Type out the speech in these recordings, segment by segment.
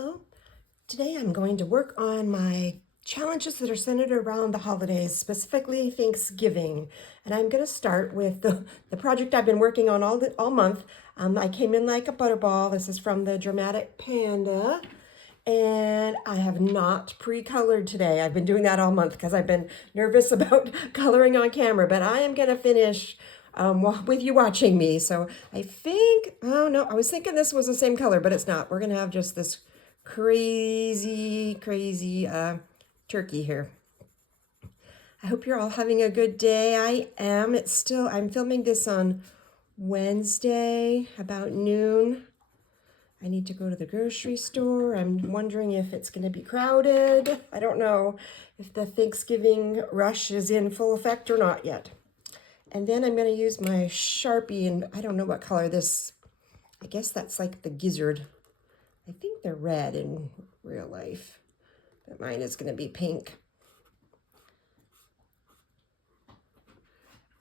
Hello. Today I'm going to work on my challenges that are centered around the holidays, specifically Thanksgiving. And I'm going to start with the project I've been working on all month. I came in like a butterball. This is from the Dramatic Panda. And I have not pre-colored today. I've been doing that all month because I've been nervous about coloring on camera, but I am going to finish with you watching me. So I think, oh no, I was thinking this was the same color, but it's not. We're going to have just this crazy turkey here. I hope you're all having a good day. I am. I'm filming this on Wednesday about noon. I need to go to the grocery store. I'm wondering if it's going to be crowded. I don't know if the Thanksgiving rush is in full effect or not yet. And then I'm going to use my Sharpie, and I don't know what color this, I guess that's like the gizzard. I think they're red in real life, but mine is going to be pink.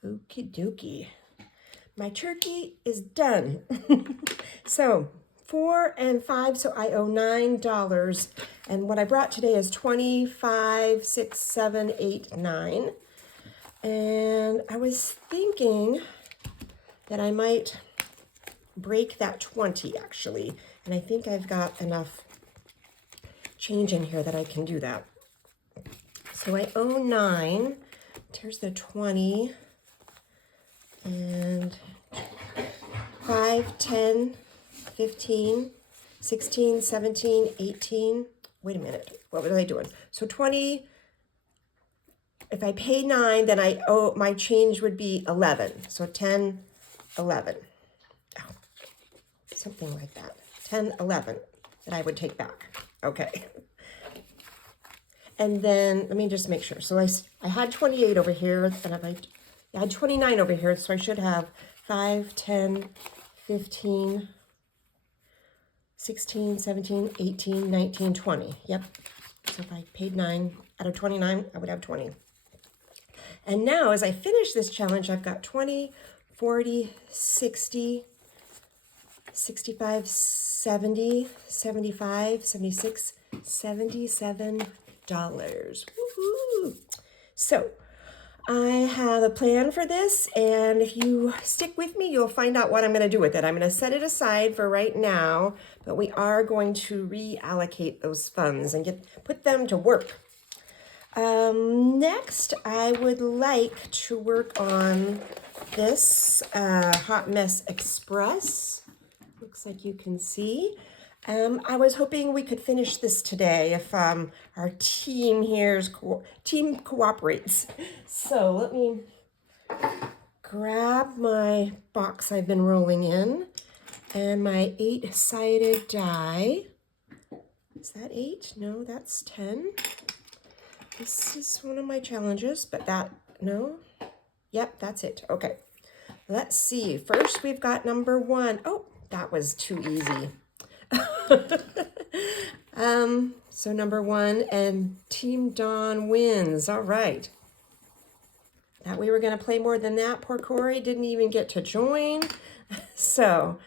Okie dokie. My turkey is done. So 4 and 5, so I owe $9. And what I brought today is 25, 6, 7, 8, 9. And I was thinking that I might break that 20 actually. And I think I've got enough change in here that I can do that. So I owe 9. Here's the 20. And 5, 10, 15, 16, 17, 18. Wait a minute. What was I doing? So 20. If I pay 9, then I owe, my change would be 11. So 10, 11. Oh, something like that. 10, 11 that I would take back. Okay. And then let me just make sure. So I had 28 over here, and I had 29 over here, so I should have 5, 10, 15, 16, 17, 18, 19, 20. Yep. So if I paid 9 out of 29, I would have 20. And now as I finish this challenge, I've got 20, 40, 60, 65, 70, 75, 76, $77. Woohoo! So I have a plan for this, and if you stick with me, you'll find out what I'm going to do with it. I'm going to set it aside for right now, but we are going to reallocate those funds and put them to work. Next, I would like to work on this Hot Mess Express. Looks like you can see. I was hoping we could finish this today if our team here's team cooperates. So let me grab my box I've been rolling in and my 8-sided die. Is that 8? No, that's 10. This is one of my challenges, but no. Yep, that's it. Okay, let's see. First, we've got number 1. Oh, that was too easy. So number 1, and Team Dawn wins. All right. Thought we were going to play more than that. Poor Corey didn't even get to join. So,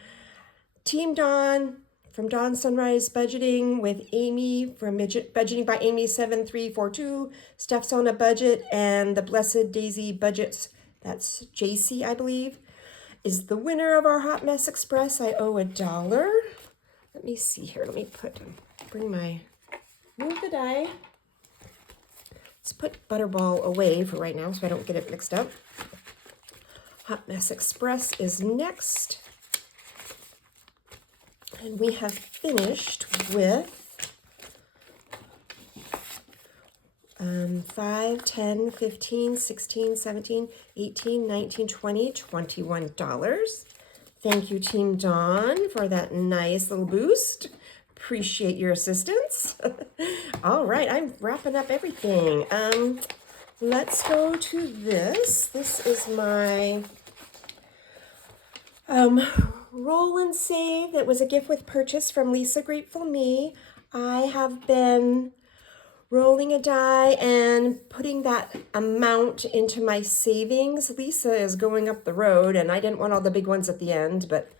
Team Dawn from Dawn Sunrise Budgeting with Amy from Budgeting by Amy 7342. Steph's on a budget, and the Blessed Daisy Budgets, that's JC, I believe, is the winner of our Hot Mess Express. I owe $1. Let me see here. Let me move the die. Let's put Butterball away for right now so I don't get it mixed up. Hot Mess Express is next. And we have finished with 5, 10, 15, 16, 17, 18, 19, 20, $21. Thank you, Team Dawn, for that nice little boost. Appreciate your assistance. All right, I'm wrapping up everything. Let's go to this. This is my roll and save that was a gift with purchase from Lisa Grateful Me. I have been rolling a die and putting that amount into my savings. Lisa is going up the road, and I didn't want all the big ones at the end, but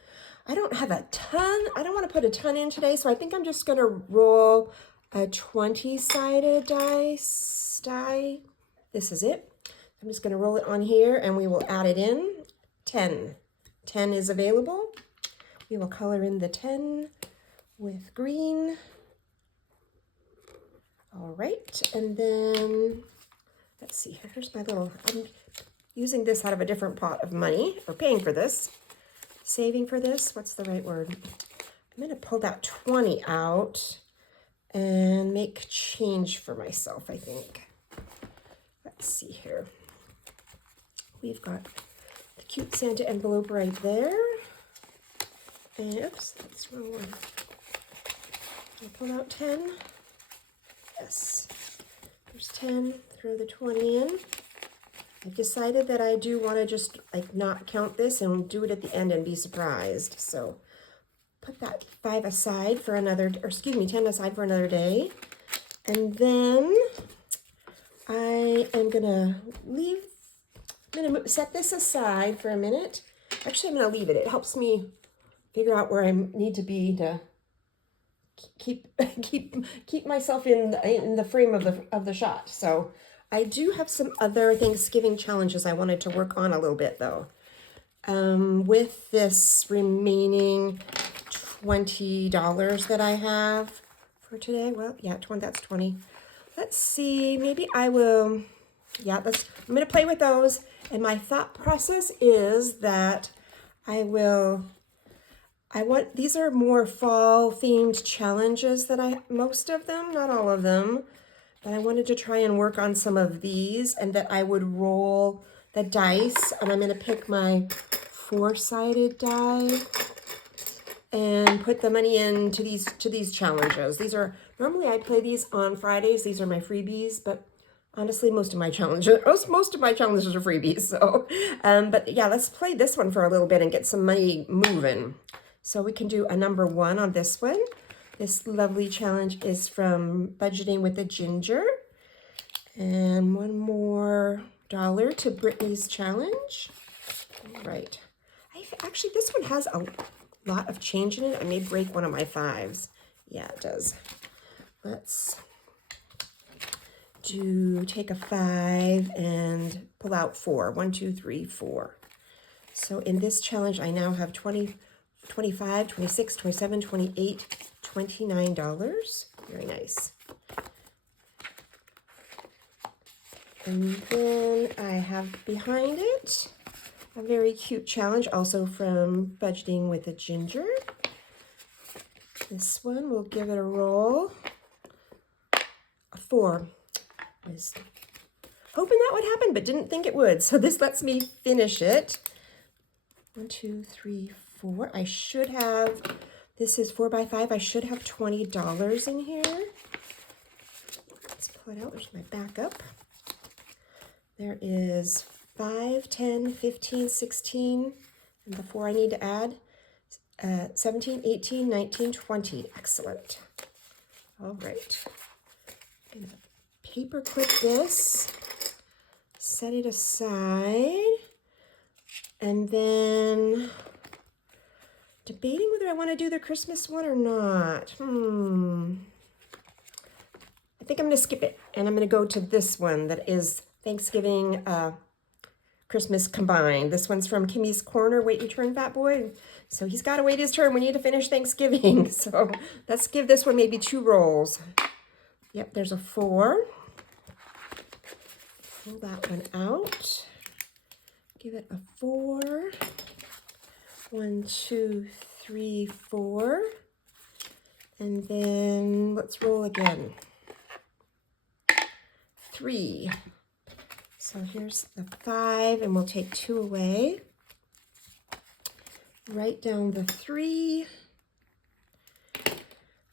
I don't have a ton. I don't want to put a ton in today, so I think I'm just going to roll a 20-sided die. This is it. I'm just going to roll it on here, and we will add it in. 10. 10 is available. We will color in the 10 with green. All right, and then let's see here. Here's my little, I'm using this out of a different pot of money, or paying for this, saving for this. What's the right word? I'm going to pull that 20 out and make change for myself, I think. Let's see here. We've got the cute Santa envelope right there. And oops, that's the wrong one. I'll pull out 10. Yes. There's 10. Throw the 20 in. I've decided that I do want to just like not count this and do it at the end and be surprised. So put that 5 aside for another, or excuse me, 10 aside for another day. And then I am gonna set this aside for a minute. Actually, I'm gonna leave it. It helps me figure out where I need to be to keep myself in the frame of the shot. So I do have some other Thanksgiving challenges I wanted to work on a little bit though. With this remaining $20 that I have for today. Well, yeah, 20, that's 20. Let's see, maybe I will, yeah, I'm gonna play with those. And my thought process is that these are more fall themed challenges that most of them, not all of them, but I wanted to try and work on some of these, and that I would roll the dice, and I'm gonna pick my 4-sided die and put the money into these challenges. These are, normally I play these on Fridays. These are my freebies, but honestly, most of my challenges are freebies. So, but yeah, let's play this one for a little bit and get some money moving. So we can do a number 1 on this one. This lovely challenge is from Budgeting with a Ginger. And one more dollar to Brittany's challenge. All right. Actually, this one has a lot of change in it. I may break one of my 5s. Yeah, it does. Let's take a 5 and pull out 4. 1, 2, 3, 4. So in this challenge, I now have 20, 25, 26, 27, 28, $29. Very nice. And then I have behind it a very cute challenge, also from Budgeting with a Ginger. This one, we'll give it a roll. A 4. I was hoping that would happen, but didn't think it would. So this lets me finish it. 1, 2, 3, 4. I should have, this is 4 by 5. I should have $20 in here. Let's pull it out. There's my backup. There is 5, 10, 15, 16, and the 4 I need to add. 17, 18, 19, 20. Excellent. All right. I'm gonna paper clip this, set it aside, and then debating whether I want to do the Christmas one or not. I think I'm going to skip it, and I'm going to go to this one that is Thanksgiving, Christmas combined. This one's from Kimmy's Corner, Wait Your Turn, Fat Boy. So he's got to wait his turn. We need to finish Thanksgiving. So let's give this one maybe 2 rolls. Yep, there's a 4. Pull that one out. Give it a 4. 1, 2, 3, 4. And then let's roll again. 3. So here's the 5, and we'll take 2 away. Write down the 3.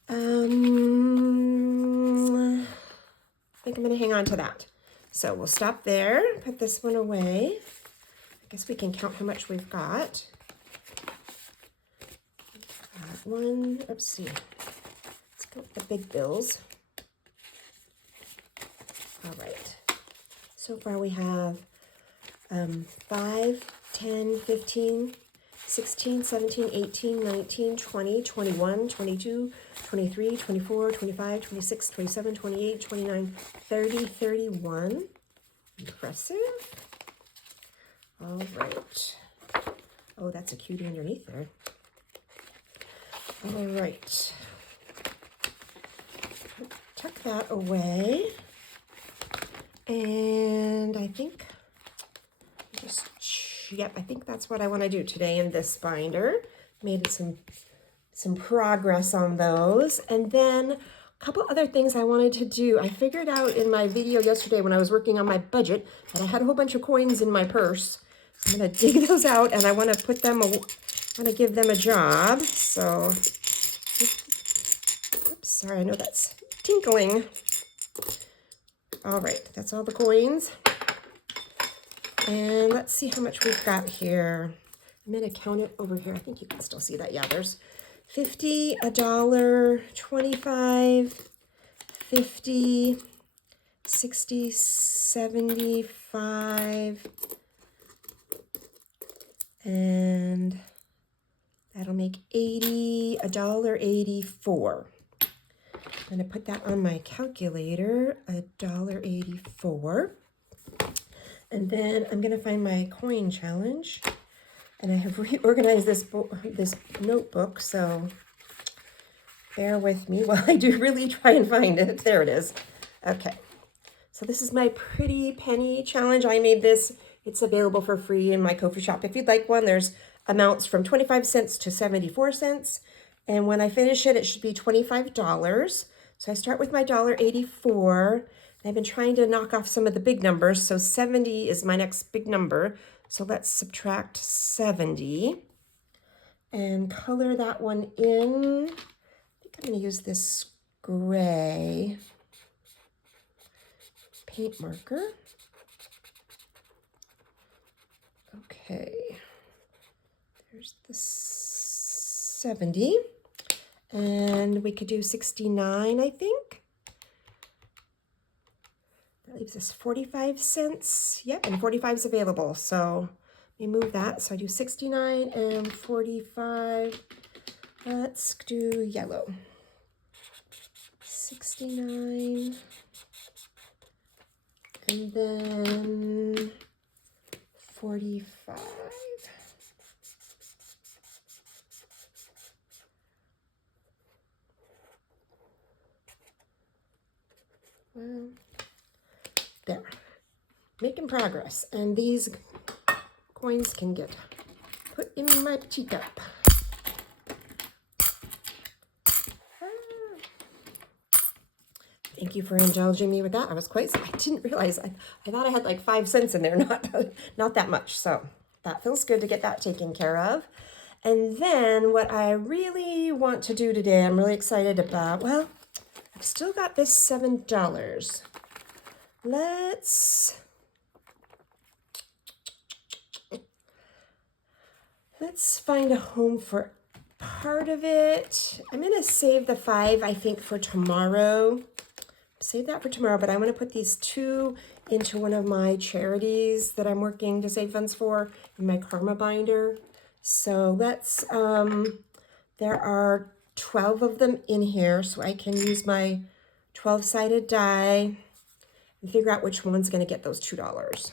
I think I'm going to hang on to that. So we'll stop there, put this one away. I guess we can count how much we've got. 1, let's see. Let's count the big bills. All right. So far we have 5, 10, 15, 16, 17, 18, 19, 20, 21, 22, 23, 24, 25, 26, 27, 28, 29, 30, 31. Impressive. All right. Oh, that's a cutie underneath there. All right. Tuck that away. And I think yep, I think that's what I want to do today in this binder. Made some progress on those. And then a couple other things I wanted to do. I figured out in my video yesterday when I was working on my budget that I had a whole bunch of coins in my purse. I'm going to dig those out and I want to put them, I want to give them a job. So, oops, sorry, I know that's tinkling. All right, that's all the coins. And let's see how much we've got here. I'm going to count it over here. I think you can still see that. Yeah, there's 50, $1, 25, 50, 60, 75, and that'll make 80, $1.84. I'm going to put that on my calculator, $1.84. And then I'm going to find my coin challenge. And I have reorganized this notebook, so bear with me while I do really try and find it. There it is. Okay. So this is my pretty penny challenge. I made this. It's available for free in my Ko-fi shop. If you'd like one, there's amounts from 25 cents to 74 cents. And when I finish it, it should be $25. So I start with my $1.84. I've been trying to knock off some of the big numbers. So 70 is my next big number. So let's subtract 70 and color that one in. I think I'm going to use this gray paint marker. Okay, there's the 70. And we could do 69, I think. That leaves us 45 cents. Yep, and 45 is available. So let me move that. So I do 69 and 45. Let's do yellow. 69. And then 45. Well, there, making progress, and these coins can get put in my teacup. Thank you for indulging me with that. I was I didn't realize, I thought I had like 5 cents in there, not that much. So that feels good to get that taken care of. And then what I really want to do today, I'm really excited about, well, I've still got this $7. Let's find a home for part of it. I'm going to save the 5, I think, for tomorrow. Save that for tomorrow, but I'm going to put these 2 into one of my charities that I'm working to save funds for in my Karma binder. So let's, there are 12 of them in here, so I can use my 12-sided die and figure out which one's going to get those $2.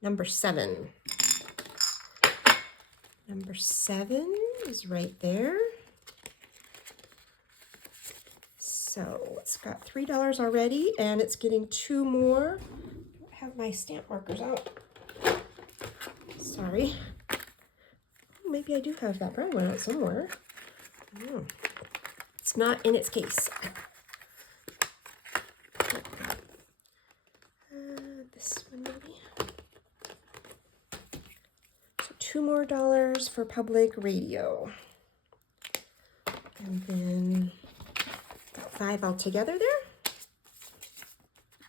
Number 7. Number 7 is right there. So it's got $3 already, and it's getting 2 more. I don't have my stamp markers out. Sorry. Maybe I do have that brown one out somewhere. Oh, it's not in its case. This one maybe. So $2 more for public radio. And then got 5 altogether there.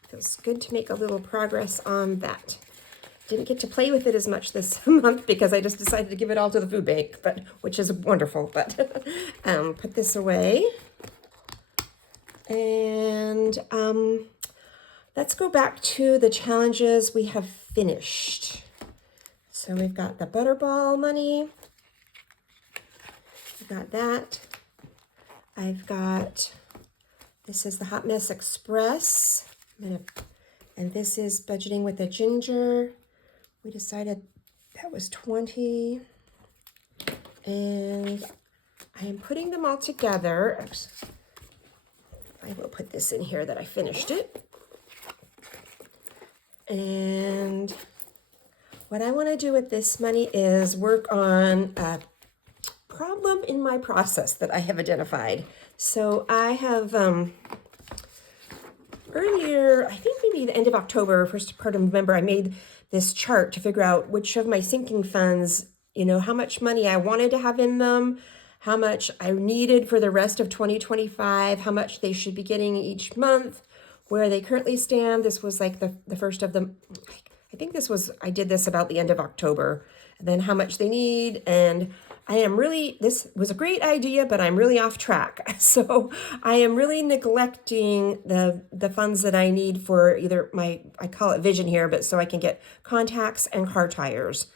Feels good to make a little progress on that. Didn't get to play with it as much this month because I just decided to give it all to the food bank, which is wonderful. But put this away. And let's go back to the challenges we have finished. So So we've got the Butterball money. I've got that. I've got, this is the Hot Mess Express. And this is budgeting with the ginger. We decided that was 20. And I am putting them all together. I will put this in here that I finished it. And what I want to do with this money is work on a problem in my process that I have identified. So I have earlier, I think maybe the end of October, first part of November, I made this chart to figure out which of my sinking funds, you know, how much money I wanted to have in them, how much I needed for the rest of 2025, how much they should be getting each month, where they currently stand. This was like the first of them. I think this was, I did this about the end of October, and then how much they need. And I am really, this was a great idea, but I'm really off track. So I am really neglecting the funds that I need for either my, I call it vision here, but so I can get contacts and car tires.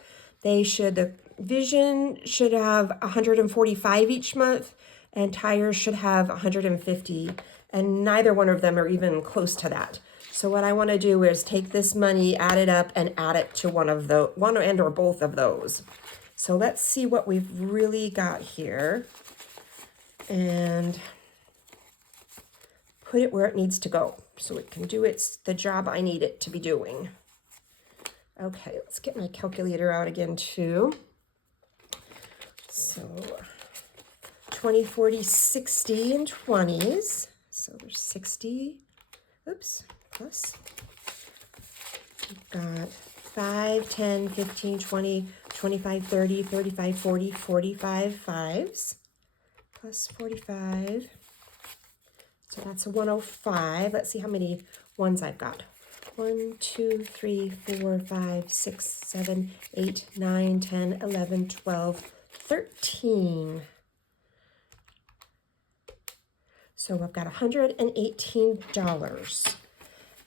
They should, the vision should have 145 each month, and tires should have 150, and neither one of them are even close to that. So what I want to do is take this money, add it up, and add it to one and or both of those. So let's see what we've really got here and put it where it needs to go so it can do the job I need it to be doing. Okay, let's get my calculator out again too. So 20, 40, 60, and 20s. So there's 60, oops, plus. We've got 5, 10, 15, 20, 25, 30, 35, 40, 45 fives, plus 45. So that's a 105. Let's see how many ones I've got. 1, 2, 3, 4, 5, 6, 7, 8, 9, 10, 11, 12, 13. So I've got $118.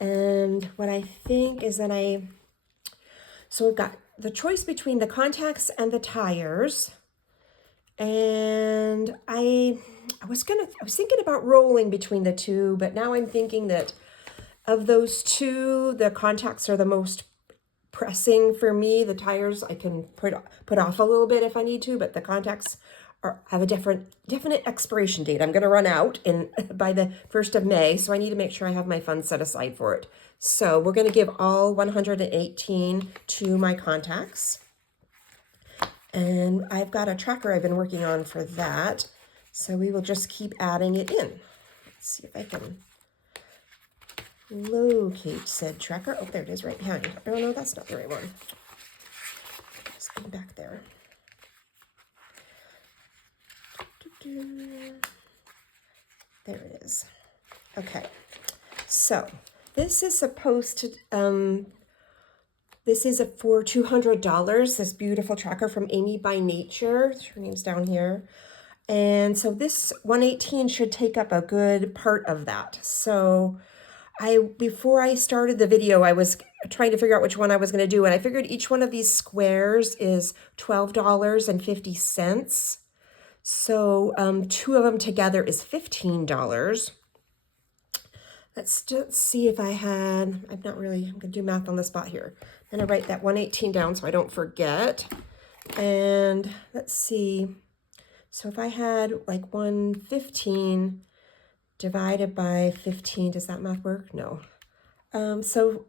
And what I think is that so we've got the choice between the contacts and the tires. And I was thinking about rolling between the two, but now I'm thinking that of those two, the contacts are the most pressing for me. The tires I can put off a little bit if I need to, but the contacts have a definite expiration date. I'm going to run out by the 1st of May, so I need to make sure I have my funds set aside for it. So we're going to give all 118 to my contacts. And I've got a tracker I've been working on for that. So we will just keep adding it in. Let's see if I can locate said tracker. Oh, there it is right behind. Oh, no, that's not the right one. Let's go back there. There it is. Okay. So this is supposed to, this is for $200, this beautiful tracker from Amy by Nature. Her name's down here. And so this 118 should take up a good part of that. So before I started the video, I was trying to figure out which one I was going to do. And I figured each one of these squares is $12.50. So two of them together is $15. Let's see if I had, I'm going to do math on the spot here. I'm going to write that 118 down so I don't forget. And let's see. So if I had like 115 divided by 15, does that math work? No. So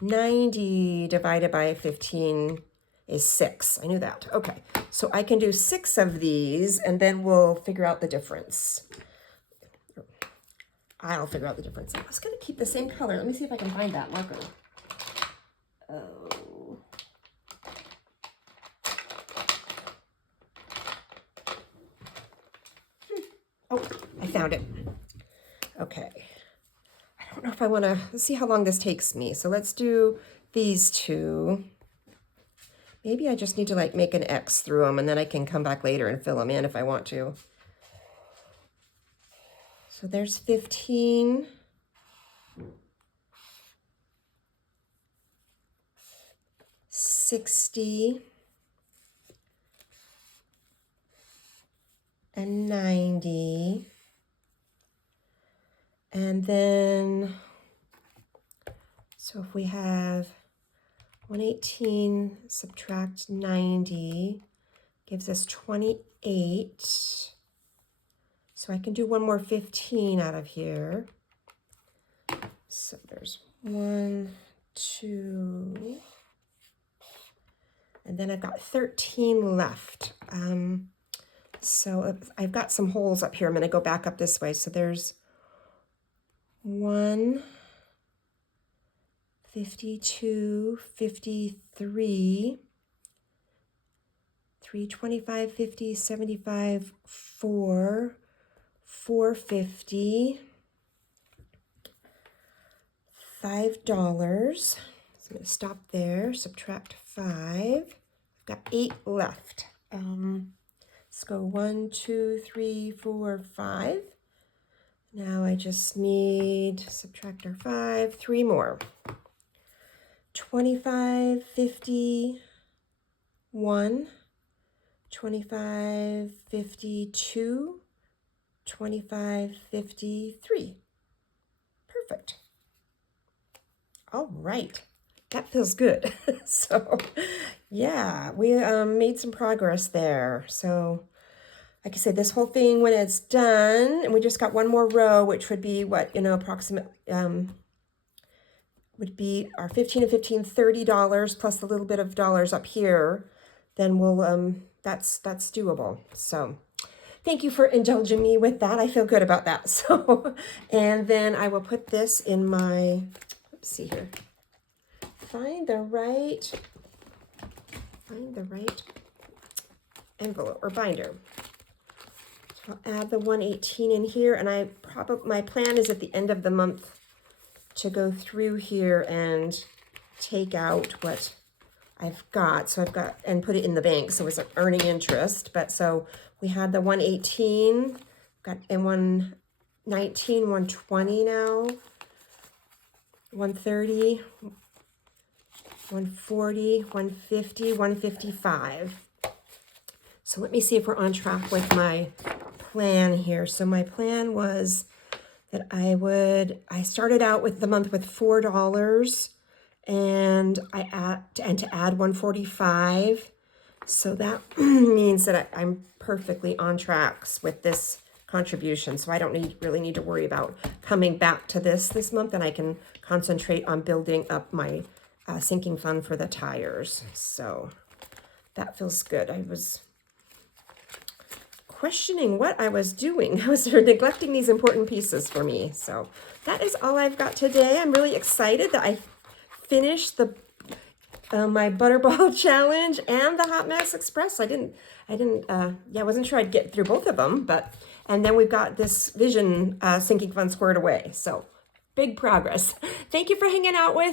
90 divided by 15 is 6. I knew that. Okay. So I can do 6 of these and then we'll figure out the difference. I'll figure out the difference. I was going to keep the same color. Let me see if I can find that marker. Oh. Oh, I found it. Okay. I don't know if I want to, let's see how long this takes me. So let's do these two. Maybe I just need to like make an X through them and then I can come back later and fill them in if I want to. So there's 15. 60, and 90. And then, so if we have 118 subtract 90 gives us 28. So I can do one more 15 out of here. So there's 1, 2, and then I've got 13 left. So I've got some holes up here. I'm going to go back up this way. So there's 1, 52, 53, 3, 25, 50, 75, 4, 450, $5. So I'm going to stop there, subtract 5. I've got 8 left. Let's go 1, 2, 3, 4, 5. Now I just need, subtract our 5, 3 more. 25, 50, 1, 25, 52, 25, 53. Perfect. All right, that feels good. So yeah, we made some progress there. So like I said, this whole thing, when it's done, and we just got one more row, which would be what, approximate, would be our 15 and 15, $30 plus a little bit of dollars up here, then we'll, that's doable. So thank you for indulging me with that. I feel good about that. So, and then I will put this in my, let's see here, find the right envelope or binder. So I'll add the 118 in here, and my plan is at the end of the month to go through here and take out what I've got. So I've got, and put it in the bank, so it's earning interest. But so we had the 118, got in 119, 120 now, 130, 140, 150, 155. So let me see if we're on track with my plan here. So my plan was that I started out with the month with $4, and to add 145. So that means that I'm perfectly on track with this contribution. So I don't really need to worry about coming back to this month, and I can concentrate on building up my sinking fund for the tires. So that feels good. I was questioning what I was doing. I was neglecting these important pieces for me. So that is all I've got today. I'm really excited that I finished my Butterball challenge and the Hot Mess Express. I wasn't sure I'd get through both of them, and then we've got this vision sinking fund squared away. So big progress. Thank you for hanging out with